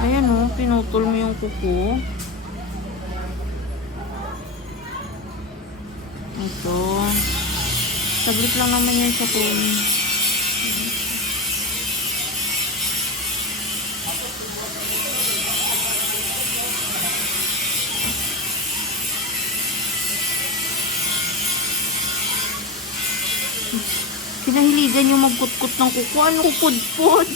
Ayan o, pinutol mo yung kuko. Ito. Saglit lang naman yan siya kunin. Kinahiligan yung magkutkot ng kuko. Ano kupod-pod?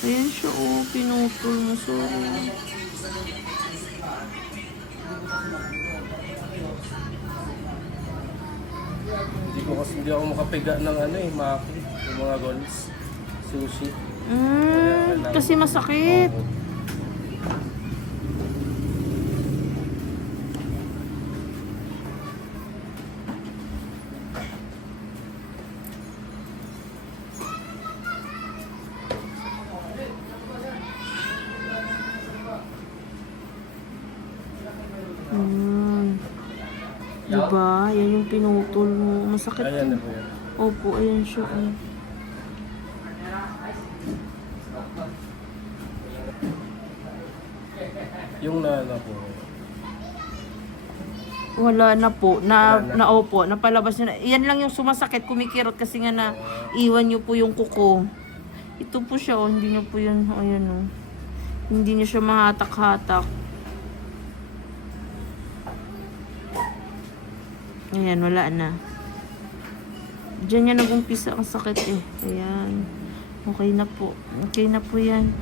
Ayan siya oh, pinutol mo. Sorry. Hindi ako makapiga ng ano eh, maki. Yung mga goals. Sushi. Kasi masakit. Oo. Diba? Yan yung pinutol mo. Masakit Ayan na yun. po yan. Opo, ayan siya. Yung na po. Wala na po. Wala na. Opo, napalabas nyo na. Yan lang yung sumasakit, kumikirot kasi nga na iwan nyo po yung kuko. Ito po siya, oh. Hindi nyo po yun, ayan oh. Hindi nyo siya mahatak-hatak. Ayan, wala na. Diyan yan nag-umpisa ang sakit eh. Ayan. Okay na po. Okay na po yan.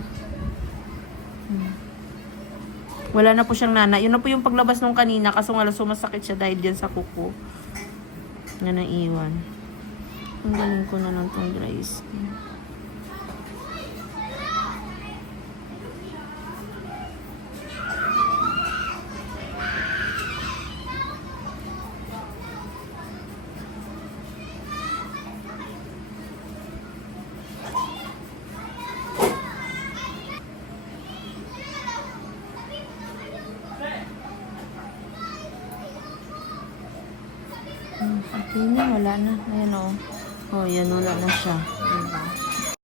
Wala na po siyang nana. Yun na po yung paglabas nung kanina. Kaso nga sumasakit siya dahil dyan sa kuko. Yan ang iwan. Ang galing ko na lang itong dry skin. Okay na, wala na. Ayan o. Oh, yan, wala na siya. Diba?